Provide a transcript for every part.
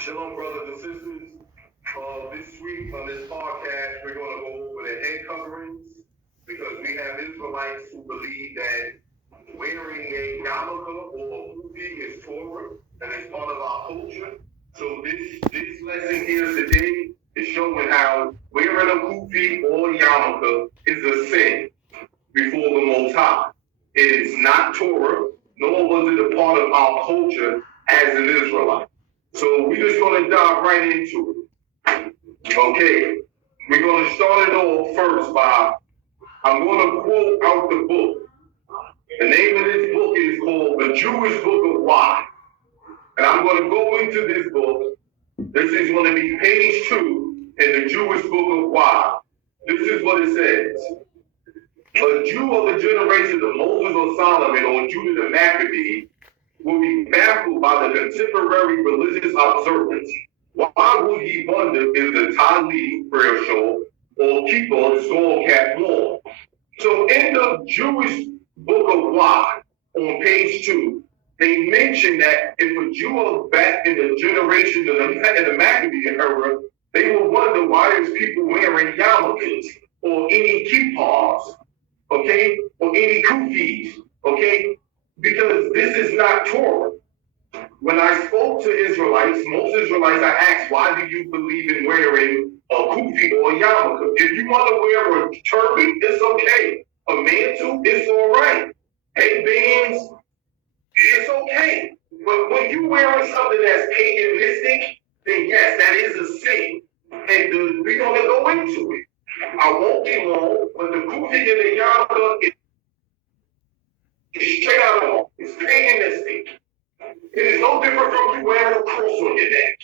Shalom, brothers and sisters. This week on this podcast, we're going to go over the head coverings because we have Israelites who believe that wearing a yarmulke or a kufi is Torah and it's part of our culture. So this lesson here today is showing how wearing a kufi or yarmulke is a sin before the Most High. It is not Torah, nor was it a part of our culture as an Israelite. So we're just going to dive right into it. Okay, we're going to start it off first by, I'm going to quote out the book. The name of this book is called The Jewish Book of Why. And I'm going to go into this book. This is going to be page 2 in the Jewish Book of Why. This is what it says. A Jew of the generation of Moses or Solomon or Judah the Maccabee will be baffled by the contemporary religious observance. Why would he wonder if the Talmud prayer show or Kippah skull cap worn? So in the Jewish Book of Why, on page 2, they mention that if a Jew of back in the generation of the Maccabean era, they will wonder why there's people wearing yarmulkes or any kippahs, okay, or any kufis, okay? Because this is not Torah. When I spoke to Israelites, most Israelites, I asked, why do you believe in wearing a kufi or a yarmulke? If you want to wear a turban, it's okay. A mantle, it's all right. Headbands, it's okay. But when you're wearing something that's paganistic, then yes, that is a sin. And we're going to go into it. I won't be long, but the kufi and the yarmulke is straight out of it's paganistic. It is no different from you wearing a cross on your neck.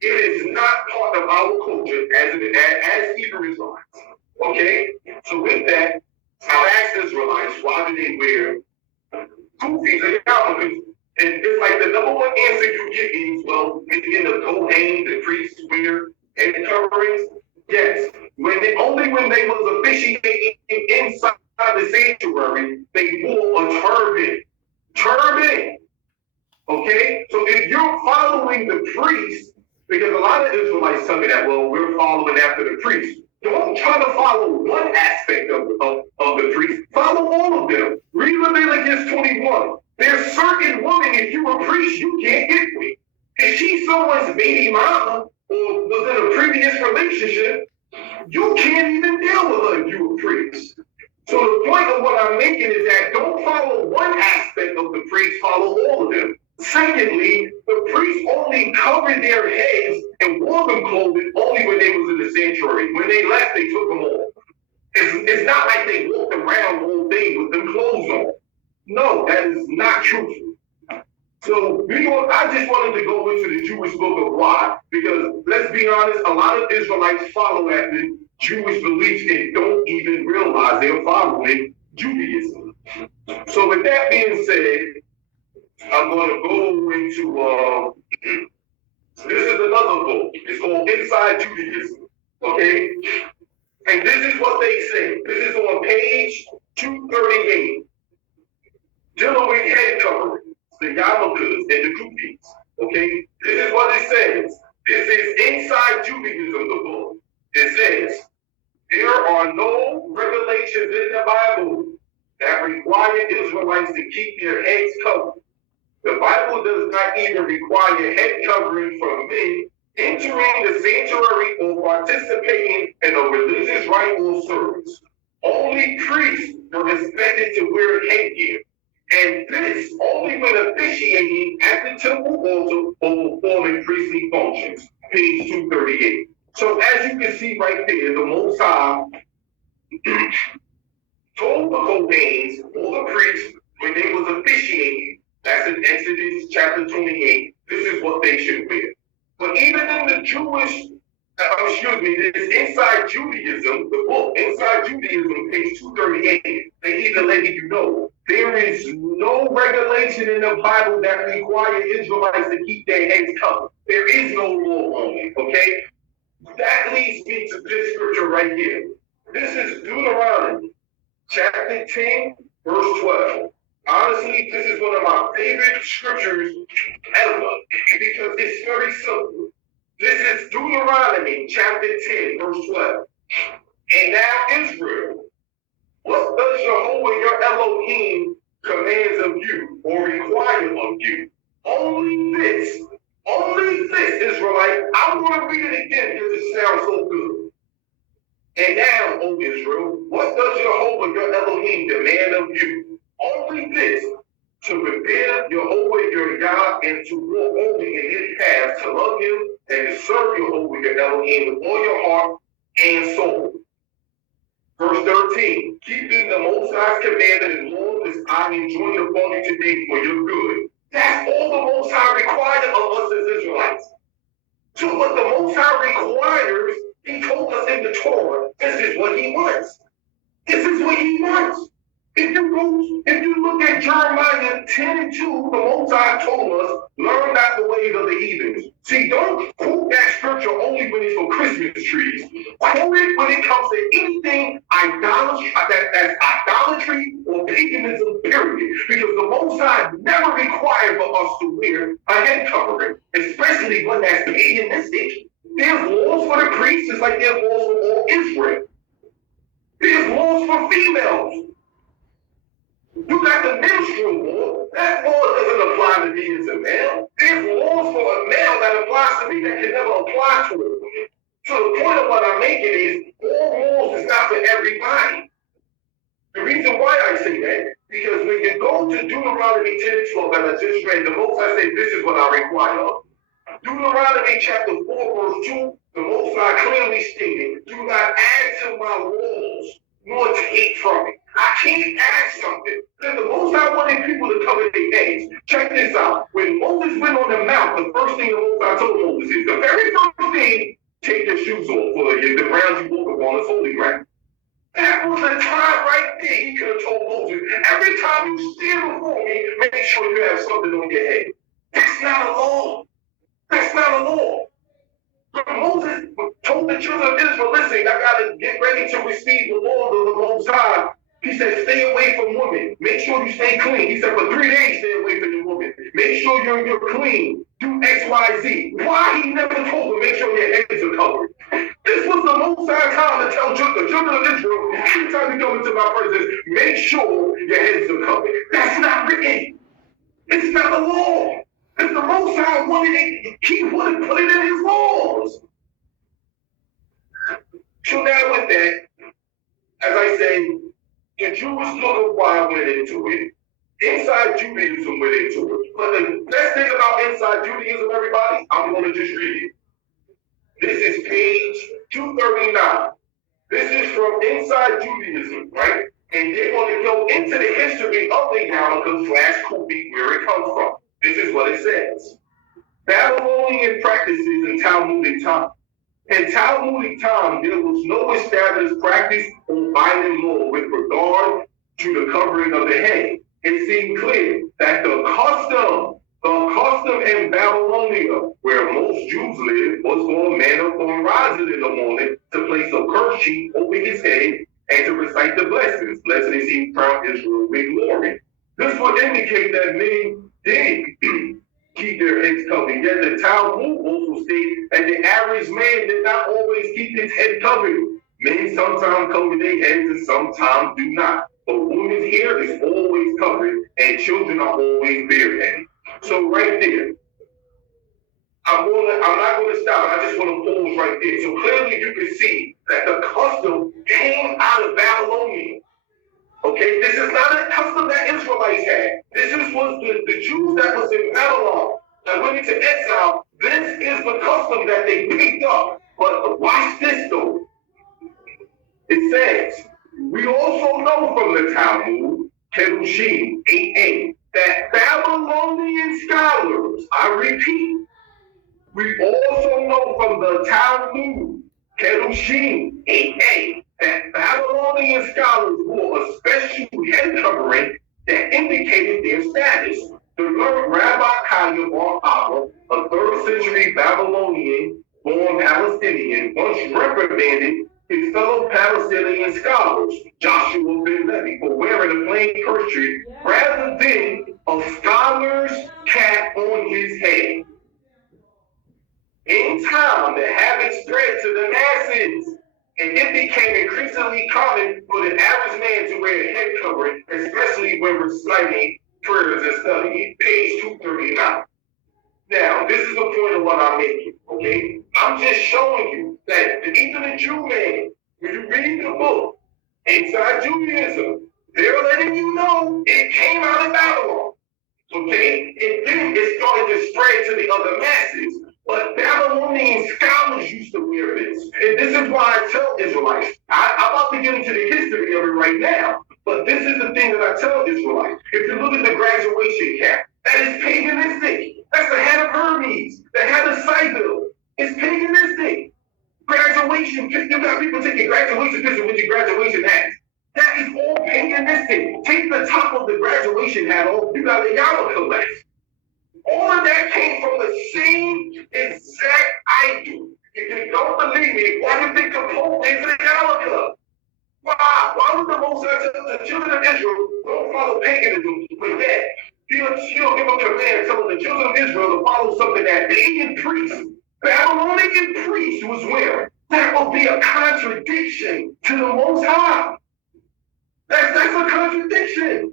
It is not part of our culture as Hebrew Israelites. Okay? So with that, I'll ask Israelites, why do they wear kufis and yarmulkes? And it's like the number one answer you get is, well, in the Kohen, the priests wear head coverings. Yes. Only when they was officiating inside the sanctuary, they wore a turban. Turban. Okay? So if you're following the priest, because a lot of Israelites tell me that, well, we're following after the priest. Don't try to follow one aspect of the priest. Follow all of them. Read Leviticus 21. There's certain women, if you're a priest, you can't get with. If she's someone's baby mama or was in a previous relationship, you can't even deal with her if you're a priest. So the point of what I'm making is that don't follow one aspect of the priest, follow all of them. Secondly, the priests only covered their heads and wore them clothing only when they was in the sanctuary. When they left, they took them off. It's not like they walked around all day with them clothes on. No, that is not true. So I just wanted to go into the Jewish Book of Why, because let's be honest, a lot of Israelites follow after Jewish beliefs and don't even realize they're following Judaism. So with that being said, I'm going to go into, this is another book. It's called Inside Judaism, okay? And this is what they say. This is on page 238, dealing with head coverings, the yarmulkes and the kufis, okay? This is what it says. This is Inside Judaism, the book. It says, there are no regulations in the Bible that require Israelites to keep their heads covered. The Bible does not even require head covering from men entering the sanctuary or participating in a religious rite or service. Only priests were expected to wear headgear, and this only when officiating at the temple altar or performing priestly functions. Page 238. So as you can see right there, the Most High told the Kohanes or the priests when they was officiating, that's in Exodus chapter 28, this is what they should wear. But even in the this Inside Judaism, the book Inside Judaism, page 238, they even letting you know there is no regulation in the Bible that requires Israelites to keep their heads covered. There is no law on it, okay? That leads me to this scripture right here. This is Deuteronomy chapter 10, verse 12. Honestly, this is one of my favorite scriptures ever because it's very simple. This is Deuteronomy chapter 10, verse 12. And now, Israel, what does Jehovah your Elohim commands of you or require of you? Only this, Israelite. I'm going to read it again because it sounds so good. And now, O Israel, what does Jehovah your Elohim demand of you? Only this, to revere Jehovah your God and to walk only in his paths, to love him and to serve Jehovah your Elohim with all your heart and soul. Verse 13, keeping the Most High's commandment and laws as I enjoin upon you today for your good. That's all the Most High requires of us as Israelites. So what the Most High requires, he told us in the Torah, this is what he wants. This is what he wants. If you look at Jeremiah 10 and 2, the Most High told us, learn not the ways of the heathens. See, don't quote that scripture only when it's on Christmas trees. Quote it when it comes to anything idolatry, that's idolatry or paganism, period. Because the Most High never required for us to wear a head covering, especially when that's paganistic. There's laws for the priests, just like there's laws for all Israel. There's laws for females. You got the minstrel law. That law doesn't apply to me as a male. There's laws for a male that applies to me that can never apply to a woman. So the point of what I'm making is all laws is not for everybody. The reason why I say that, because when you go to Deuteronomy 10 and 12 that I just read, the Most High say this is what I require of you. Deuteronomy chapter 4 verse 2, the Most High clearly stated, do not add to my laws, nor take from it. I can't add something. Because the Most High wanted people to cover their heads. Check this out. When Moses went on the mount, the first thing the Most High told Moses is, the very first thing, take your shoes off, for the ground you walk upon is holy ground. That was a time right there he could have told Moses, every time you stand before me, make sure you have something on your head. That's not a law. That's not a law. But Moses told the children of Israel, listen, I got to get ready to receive the law of the Most High. He said, stay away from women. Make sure you stay clean. He said, for 3 days, stay away from the woman. Make sure you're clean. Do X, Y, Z. Why he never told them, make sure your heads are covered? This was the Most High time to tell the children of Israel, every time you go into my presence, make sure your heads are covered. That's not written. It's not a law. If the Most High wanted it, he would have put it in his laws. So now with that, as I say, the Jewish look of why went into it. Inside Judaism went into it. But the best thing about inside Judaism, everybody, I'm going to just read it. This is page 239. This is from Inside Judaism, right? And they're going to go into the history of the Yarmulke / Kippah, where it comes from. This is what it says. Babylonian practices in Talmudic time. In Talmudic time, there was no established practice or binding law with regard to the covering of the head. It seemed clear that the custom in Babylonia, where most Jews lived, was for a man upon rising in the morning to place a kerchief over his head and to recite the blessings. Blessed is he crowned Israel with glory. This would indicate that men did keep their heads covered. Yet the Talmud also states that the average man did not always keep his head covered. Men sometimes cover their heads and sometimes do not. But women's hair is always covered and children are always bareheaded. So right there, I'm not going to stop. I just want to pause right there. So clearly you can see that the custom came out of Babylonia. Okay, this is not a custom that Israelites had. This was the Jews that was in Babylon that went into exile. This is the custom that they picked up. But watch this though. It says, we also know from the Talmud, Kerushim 8:8, that Babylonian scholars, I repeat, we also know from the Talmud, Kerushim 8:8, that Babylonian scholars wore a special head covering that indicated their status. The learned Rabbi Kaya Bar Abba, a 3rd century Babylonian born Palestinian, once reprimanded his fellow Palestinian scholars, Joshua ben Levi, for wearing a plain portrait rather than a scholar's cap on his head. In time, the habit spread to the masses, and it became increasingly common for the average man to wear a head covering, especially when reciting prayers and studying. Page 239. Now, this is the point of what I'm making, okay? I'm just showing you that even the Jew man, when you read the book, inside Judaism, they're letting you know it came out of Babylon, okay? And then it started to spread to the other masses. But Babylonian scholars used to wear this. And this is why I tell Israelites, I'm about to get into the history of it right now, but this is the thing that I tell Israelites. If you look at the graduation cap, that is paganistic. That's the head of Hermes, the head of Cybele. It's paganistic. Graduation, you got people taking graduation pictures with your graduation hats. That is all paganistic. Take the top of the graduation hat off, you got a yarmulke left. All of that came from the same exact idol. If you don't believe me, why do you think the Pope is a yarmulke? Why would the Most High tell the children of Israel don't follow paganism with that? You don't give a command telling the children of Israel to follow something that pagan priests, Babylonian priests was wearing. That would be a contradiction to the Most High. That's a contradiction.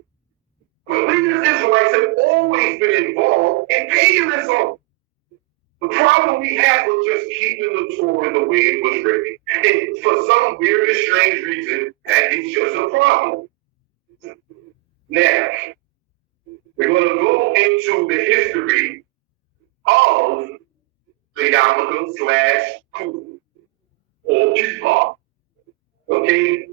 Believers Israelites have always been involved in paganism. The problem we had was just keeping the Torah the way it was written. And for some weird and strange reason, that is just a problem. Now, we're going to go into the history of the Yarmulke / or Kippah. Okay?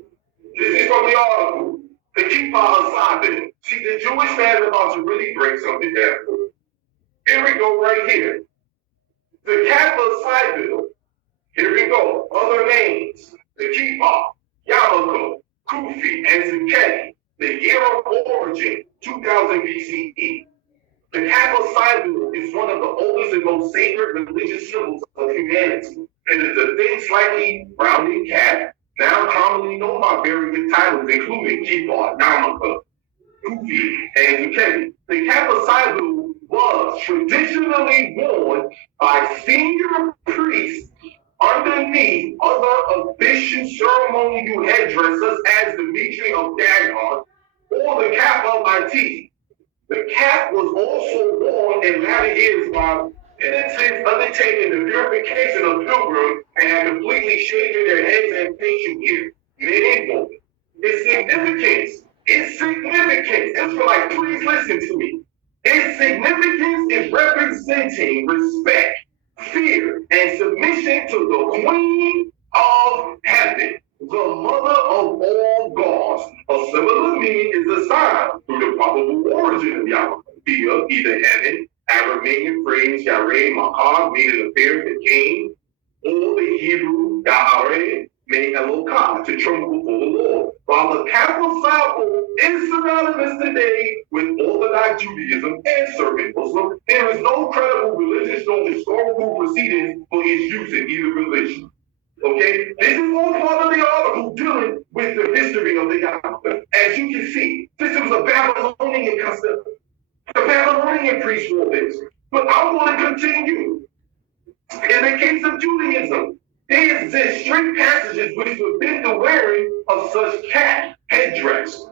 This is from the article. The Kippah assignment. See, the Jewish man is about to really break something down. Here we go, right here. The Kippah Cybele. Here we go. Other names. The Kippah, Yarmulke, Kufi, and Zucchini. The year of origin, 2000 BCE. The Kippah Cybele is one of the oldest and most sacred religious symbols of humanity. It is a thin, slightly rounded cap, now commonly known by various titles, including Kippah, Yarmulke, Kufi, and Zucchini. The Kippah Cybele was traditionally worn by senior priests underneath other official ceremonial headdress, such as the mitre of Dagon or the cap of It. The cap was also worn in latter years by penitents undertaking the purification of pilgrims and had completely shaven their heads and facial hair, men and women. Its significance, Israelites, please listen to me. Its significance is representing respect, fear, and submission to the Queen of Heaven, the mother of all gods. A similar meaning is assigned through the probable origin of Yahweh, via either heaven, Aramaic phrase Yareh Makar, meaning affair, the king, or the Hebrew Yahweh, meaning Elokah, to tremble before the Lord. While the Kippah Cybele is synonymous today with Orthodox Judaism and certain Muslims, there is no credible religious nor historical proceedings for its use in either religion. Okay? This is all part of the article dealing with the history of the Yarmulke. As you can see, this was a Babylonian custom. The Babylonian priests wore this. But I want to continue. In the case of Judaism, there exist strict passages which forbid the wearing of such cap headdress.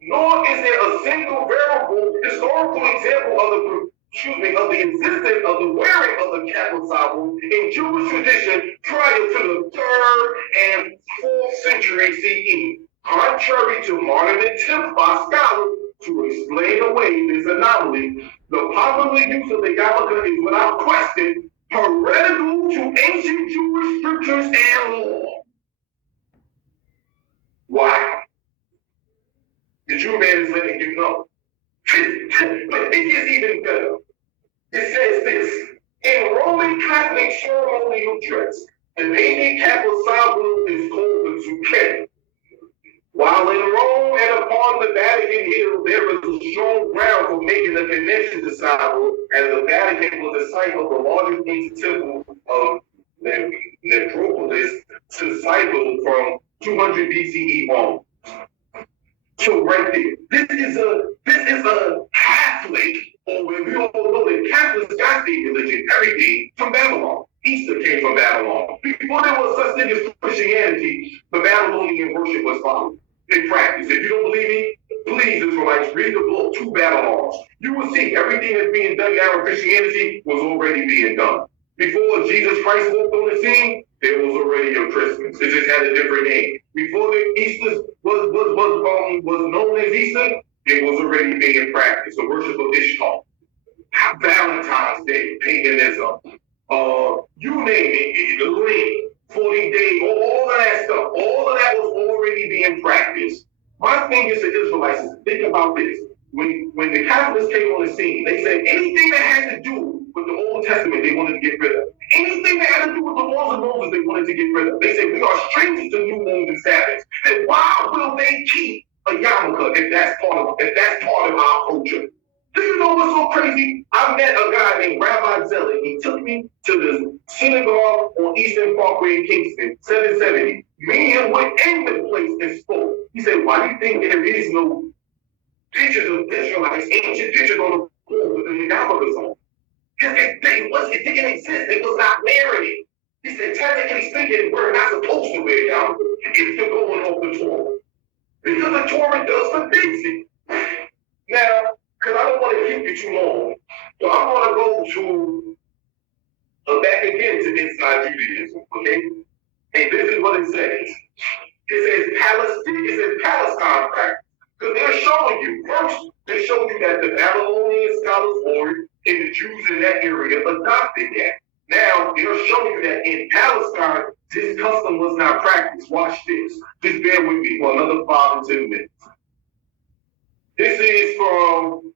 Nor is there a single verifiable historical example of the existence of the wearing of the Kippah Cybele in Jewish tradition prior to the 3rd and 4th century CE, contrary to modern attempts by scholars to explain away this anomaly. The popular use of the Yarmulke is without question heretical to ancient Jewish scriptures and law. Wow. The Jew man is letting you know. But it gets even better. It says this: in Roman Catholic ceremonial dress, the painted Kippah Cybele is called the Zucchini. While in Rome and upon the Vatican Hill, there is a strong ground for making the connection to Cybele, as the Vatican was the site of the largest ancient temple of Necropolis, to cycle from 200 BCE on. So right there, this is a Catholic, or we all know that Catholics got their religion, everything from Babylon. Easter came from Babylon. Before there was such thing as Christianity, the Babylonian worship was followed in practice. If you don't believe me, please, Israelites, read the book Two Babylons. You will see everything that's being done now in Christianity was already being done. Before Jesus Christ walked on the scene, there was already a Christmas. It just had a different name. Before the Easter was known as Easter, it was already being practiced. The worship of Ishtar, Valentine's Day, paganism, you name it, the Lent, 40 days, all of that stuff, all of that was already being practiced. My thing is to Israelites is think about this. When the Catholics came on the scene, they said anything that had to do with the Old Testament, they wanted to get rid of. Anything that had to do with the laws of Moses, they wanted to get rid of. They said we are strangers to new moons and Sabbaths. And why will they keep a yarmulke if that's part of our culture? Do you know what's so crazy? I met a guy named Rabbi Zeller. He took me to the synagogue on Eastern Parkway in Kingston, 770. Me and him went in the place and spoke. He said, why do you think there is no pictures of Israelites, ancient pictures on the floor with the yarmulkes on? Because it didn't exist. They was not wearing it. He said, technically speaking, we're not supposed to wear yarmulkes if you're going off the Torah. Because the Torah does forbid it. Now, because I don't want to keep you too long, so I'm going to go to back again to inside Judaism, okay? And this is what it says. It says Palestine practice. Because they're showing you, first, they showed you that the Babylonian scholars for it, and the Jews in that area adopted that. Now, they're showing you that in Palestine, this custom was not practiced. Watch this. Just bear with me for another 5 to 10 minutes. This is from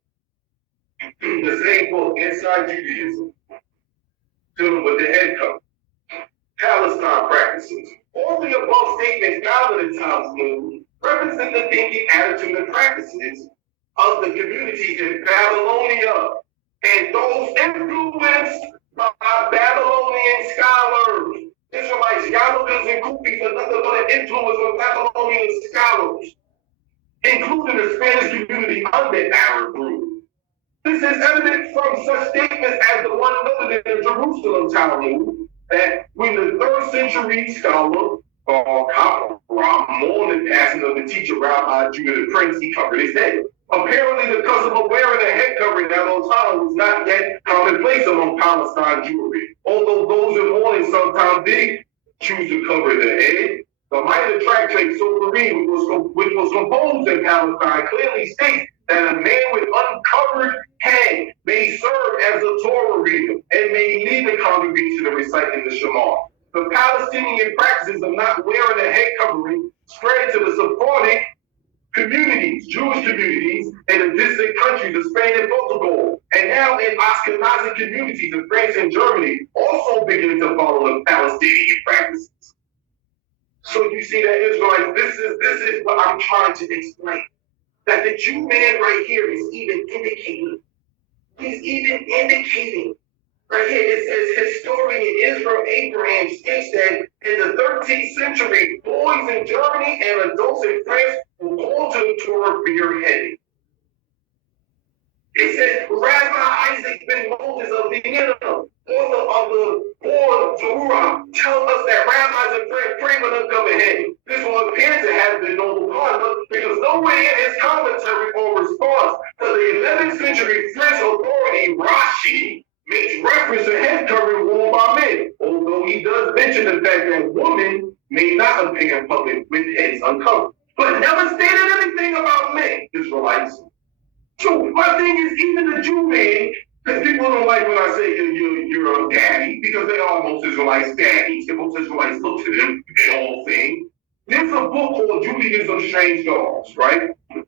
the same book, Inside Judaism, dealing with the head cover. Palestine practices. All the above statements found in the Talmud represent the thinking, attitude, and practices of the communities in Babylonia and those influenced by Babylonian scholars. Israelites, Yarmulkes, and Kufis are nothing but an influence of Babylonian scholars, including the Spanish community under Arab rule. This is evident from such statements as the one noted in the Jerusalem Talmud, that when the 3rd century scholar, Kippah, mourned the passing of the teacher Rabbi Judah the Prince, he covered his head. Apparently, the custom of wearing a head covering at all times was not yet commonplace among Palestine Jewry. Although those in mourning sometimes did choose to cover their head, the minor tractate Soferim, which was composed in Palestine, clearly states that a man with uncovered head may serve as a Torah reader and may lead the congregation in reciting the Shema. The Palestinian practices of not wearing a head covering spread to the Sephardic communities, Jewish communities, in the distant countries of Spain and Portugal, and now in Ashkenazi communities in France and Germany, also beginning to follow the Palestinian practices. So you see that, Israelites, this is what I'm trying to explain. That the Jew man right here is even indicating. He's even indicating. Right here, it says historian Israel Abraham states that in the 13th century, boys in Germany and adults in France were called to the Torah bareheaded. It says Rabbi Isaac ben Moses of Vienna, author of the Torah, tells us that rabbis and pray with uncovered head. This will appear to have been noble conduct because nowhere in his commentary or response to the 11th century French authority Rashi makes reference to head covering worn by men, although he does mention the fact that women may not appear in public with heads uncovered, but never stated anything about men, Israelites. So my thing is, even the Jew man, because people don't like when I say you're a daddy, because they are most Israelites daddies, and most Israelites look to them, they all think. There's a book called Judaism Strange Dogs, right? And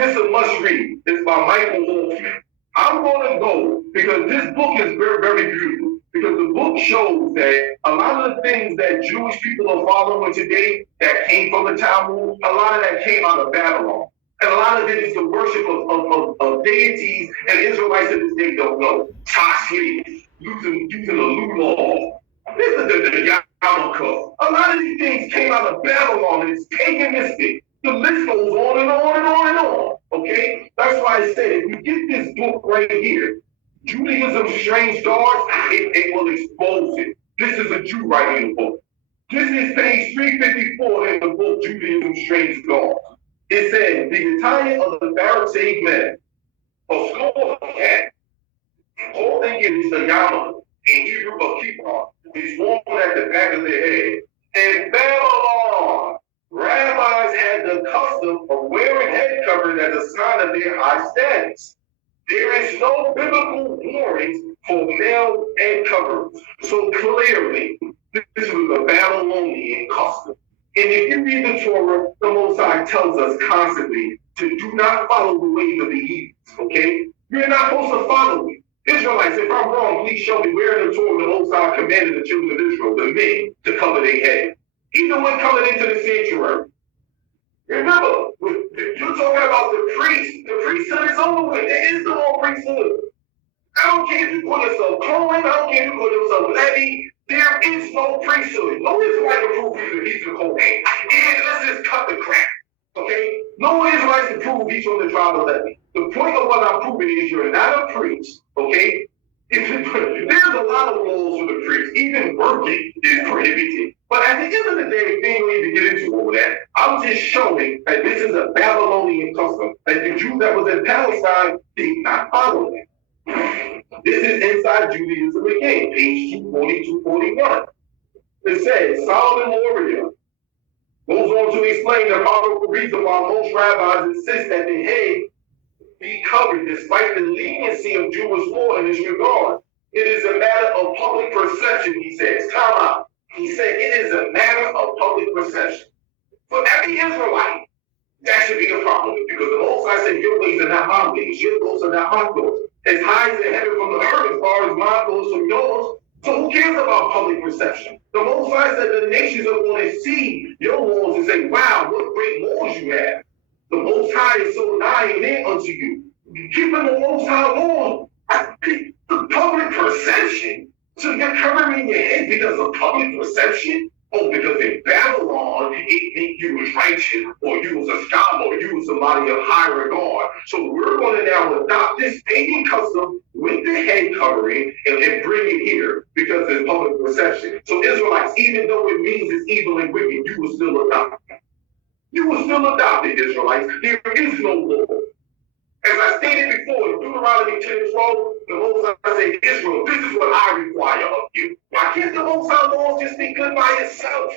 it's a must read. It's by Michael Hoffman. I'm going to go because this book is very, very beautiful. Because the book shows that a lot of the things that Jewish people are following today that came from the Talmud, a lot of that came out of Babylon. And a lot of it is the worship of deities, and Israelites to this day don't know. Tashri, using the new law. This is the Yarmulke. A lot of these things came out of Babylon, and it's paganistic. The list goes on and on and on and on. Okay? That's why I said if you get this book right here, Judaism's Strange Gods, it will expose it. This is a Jew writing the book. This is page 354 in the book Judaism's Strange Gods. It says, the attire of the Pharisee men, a skull cat, holding it is a yarmulke, in Hebrew a kippah, is worn at the back of their head. In Babylon, rabbis had the custom of wearing head covers as a sign of their high status. There is no biblical warrant for male head coverings. So clearly, this was a Babylonian custom. And if you read the Torah, the Most High tells us constantly to do not follow the ways of the heathens, okay? You're not supposed to follow it. Israelites, if I'm wrong, please show me where in the Torah the Most High commanded the children of Israel, the men, to cover their head. Even when coming into the sanctuary. Remember, you're talking about the priest. The priesthood is over with. There is no more priesthood. I don't care if you call yourself Cohen, I don't care if you call yourself Levy. There is no priesthood. No Israelite can prove he's a Cohen. And let's just cut the crap. Okay? No Israelites can prove he's from the tribe of Levi. The point of what I'm proving is you're not a priest. Okay? There's a lot of laws for the priest. Even working is prohibited. But at the end of the day, we don't need to get into all that. I'm just showing that this is a Babylonian custom that the Jews that was in Palestine did not follow that. This is inside Judaism again, page 240, 241. It says, Solomon Warrior goes on to explain the powerful reason why most rabbis insist that the head be covered despite the leniency of Jewish law in this regard. It is a matter of public perception, he says. Time out. He said it is a matter of public perception. For every Israelite, that should be a problem because the Most High said, your ways are not my ways, your thoughts are not my thoughts. As high as the heaven from the earth, as far as my thoughts from yours. So who cares about public perception? The Most High said the nations are going to see your laws and say, wow, what great laws you have. The Most High is so nigh and near unto you. Keeping the Most High laws, the public perception. So you're covering your head because of public perception? Oh, because in Babylon, it meant you was righteous, or you was a scholar, or you was somebody of high regard. So we're going to now adopt this pagan custom with the head covering and bring it here because there's public perception. So Israelites, even though it means it's evil and wicked, you will still adopt it. You will still adopt it, Israelites. There is no law. As I stated before, in Deuteronomy 10:12, the Most High said, Israel, this is what I require of you. Why can't the Most High laws just be good by itself?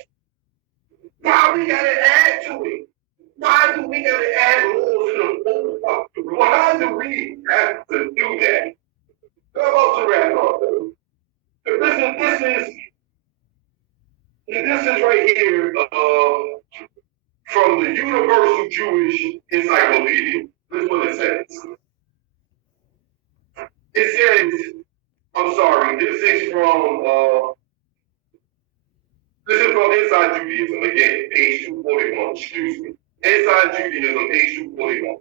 Why we gotta add to it? Why do we gotta add laws to the book? Why do we have to do that? I'm about to wrap up. This is right here from the Universal Jewish Encyclopedia. This is what it says. It says, I'm sorry, this is from Inside Judaism, again, page 241, excuse me. Inside Judaism, page 241.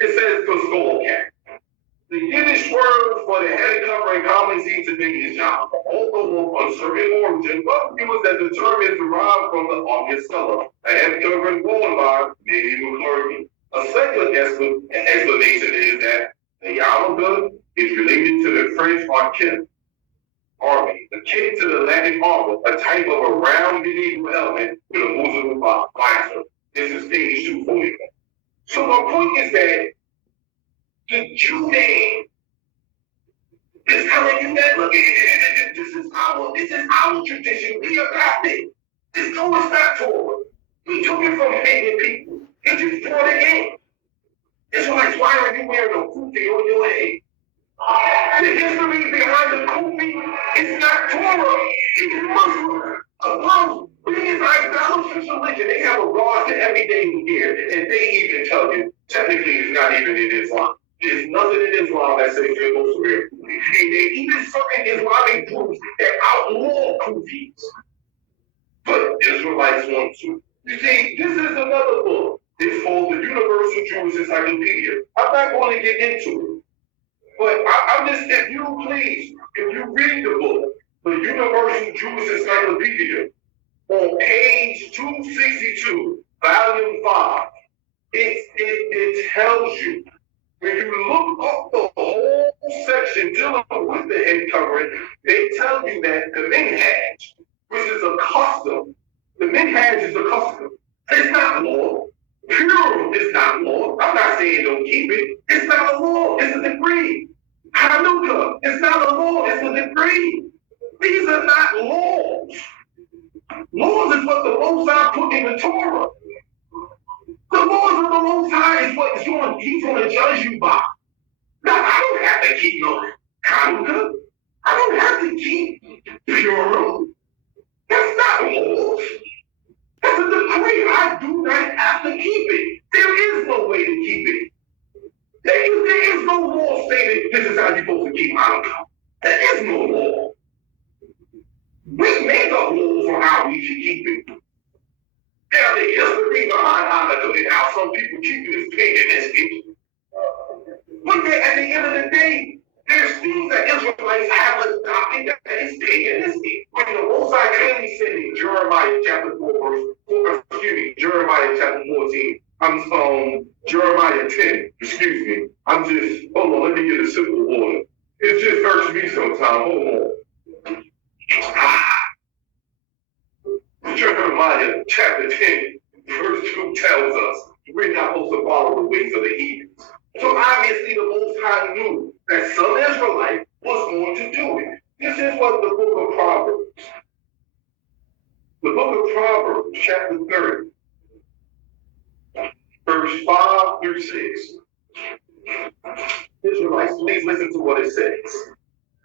It says the skull cap. The Yiddish word for the head covering commonly seen today is yam, although of uncertain origin, but it was that the term is derived from the obvious seller, a head covering worn by medieval clergy. A second explanation is that the yarmulke is related to the French army, akin to the Latin armor, a type of a round medieval helmet with a bosom visor. This is page 241. So my point is that the Jew name is telling you that, look, this is our tradition. We adopted. This Torah is not Torah. We took it from pagan people. It just brought it in. Israelites, why are you wearing a kufi on your head? The history behind the kufi is not Torah. It's Muslim. A biggest idolatrous religion. They have a God to every day of the year, and they even tell you, technically, it's not even in Islam. There's nothing in Islam that says you're supposed to wear kufi. And even certain Islamic groups that outlaw kufis. But Israelites want to. You see, this is another book. It's called the Universal Jewish Encyclopedia. I'm not going to get into it. But I'm just, if you read the book, but Universal Jewish Encyclopedia, on page 262, volume 5, it tells you, when you look up the whole section dealing with the head covering, they tell you that the minhaj, which is a custom, the minhaj is a custom. It's not law. Pure is not law. I'm not saying don't keep it. It's not a law. It's a decree. Yarmulke, it's not a law. It's a decree. These are not laws. Laws is what the Most High put in the Torah. The laws of the Most High is what he's going to judge you by. Now, I don't have to keep no Hanukkah. I don't have to keep Purim. That's not laws. That's a decree. I do not have to keep it. There is no way to keep it. There is no law saying that this is how you're supposed to keep Hanukkah. There is no law. We make up laws on how we should keep it. Now, the history behind Hanukkah and how some people keep it is paganistic. But at the end of the day, there's things that Israelites have adopted that is paganistic. When the Most High clearly said in Jeremiah chapter 4, Jeremiah chapter 14, Jeremiah 10, excuse me. Hold on, let me get a simple order. It just hurts me sometimes, hold on. Jeremiah chapter 10, verse 2 tells us we're not supposed to follow the ways of the heathens. So obviously the Most High knew that some Israelite was going to do it. This is what the book of Proverbs, chapter 30, verse 5 through 6. Israelites, please listen to what it says.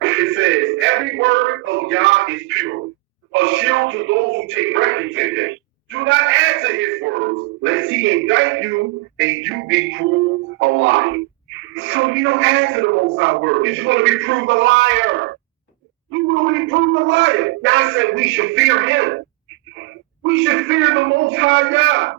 It says, every word of Yah is pure, a shield to those who take refuge in him. Do not answer his words, lest he indict you and you be proved a liar. So you don't answer the Most High word, because you're going to be proved a liar. You will be proved a liar. God said we should fear him. We should fear the Most High God.